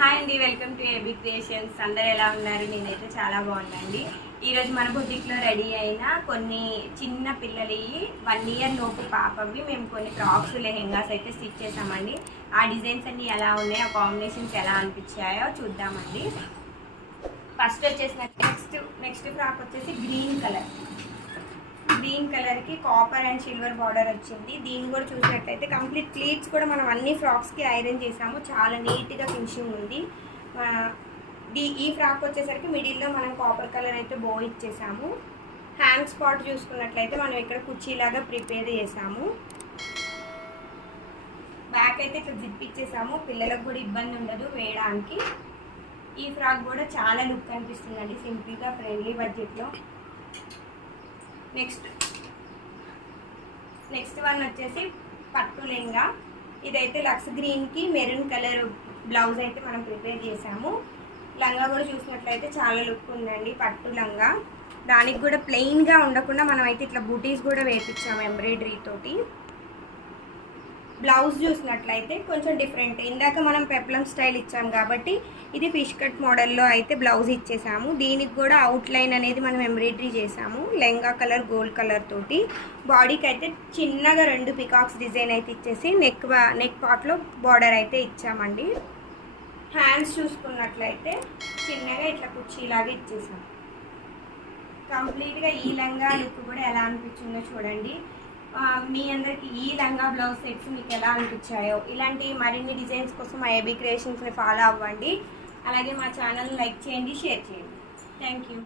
Hi అండి, welcome to AB creations. అందరు ఎలా ఉన్నారు? నేనైతే చాలా బాగున్నాండి. ఈరోజు మన బొటిక్లో రెడీ అయిన కొన్ని చిన్న పిల్లలు 1 ఇయర్ లోపు పాపవి మేము కొన్ని ఫ్రాక్స్ లెహెంగాస్ అయితే స్టిచ్ చేసామండి. ఆ డిజైన్స్ అన్ని ఎలా ఉన్నాయి, ఆ కాంబినేషన్స్ ఎలా అనిపించాయో చూద్దామండి. ఫస్ట్ వచ్చేసి నెక్స్ట్ ఫ్రాక్ వచ్చేసి గ్రీన్ కలర్కి కాపర్ అండ్ సిల్వర్ బార్డర్ వచ్చింది. దీన్ని కూడా చూసినట్లయితే కంప్లీట్ ప్లీట్స్ కూడా మనం అన్ని ఫ్రాక్స్కి ఐరన్ చేసాము. చాలా నీట్గా ఫినిషింగ్ ఉంది. ఈ ఫ్రాక్ వచ్చేసరికి మిడిల్లో మనం కాపర్ కలర్ అయితే బో ఇచ్చేసాము. హ్యాండ్ స్పాట్ చూసుకున్నట్లయితే మనం ఇక్కడ కుర్చీలాగా ప్రిపేర్ చేసాము. బ్యాక్ అయితే ఇక్కడ జిప్ ఇచ్చేసాము, పిల్లలకు కూడా ఇబ్బంది ఉండదు వేయడానికి. ఈ ఫ్రాక్ కూడా చాలా లుక్ అనిపిస్తుందండి, సింపుల్గా ఫ్రెండ్లీ బడ్జెట్లో. నెక్స్ట్ వన్ వచ్చేసి పట్టు లెహంగా. ఇదైతే లక్స్ గ్రీన్కి మెరూన్ కలర్ బ్లౌజ్ అయితే మనం ప్రిపేర్ చేసాము. లంగా కూడా చూసినట్లయితే చాలా లుక్ ఉందండి, పట్టు లంగా. దానికి కూడా ప్లెయిన్గా ఉండకుండా మనం అయితే ఇట్లా బూటీస్ కూడా వేపించాము ఎంబ్రాయిడరీ తోటి. బ్లౌజ్ చూసినట్లయితే కొంచెం డిఫరెంట్. ఇందాక మనం పెప్లం స్టైల్ ఇచ్చాము కాబట్టి ఇది ఫిష్ కట్ మోడల్లో అయితే బ్లౌజ్ ఇచ్చేసాము. దీనికి కూడా అవుట్లైన్ అనేది మనం ఎంబ్రాయిడరీ చేసాము లెహంగా కలర్ గోల్డ్ కలర్ తోటి. బాడీకి అయితే చిన్నగా 2 పికాక్స్ డిజైన్ అయితే ఇచ్చేసి నెక్ పార్ట్లో బార్డర్ అయితే ఇచ్చామండి. హ్యాండ్స్ చూసుకున్నట్లయితే చిన్నగా ఇట్లా కుర్చీలాగా ఇచ్చేసాం. కంప్లీట్గా ఈ లంగా లుక్ కూడా ఎలా అనిపించిందో చూడండి. మీ అందరికి ఈ లంగా బ్లౌజ్ సెట్స్ మీకు ఎలా అనిపించాయో, ఇలాంటి మరిన్ని డిజైన్స్ కోసం మా ఏబీ క్రియేషన్స్ని ఫాలో అవ్వండి. అలాగే మా ఛానల్ని లైక్ చేయండి, షేర్ చేయండి. Thank you.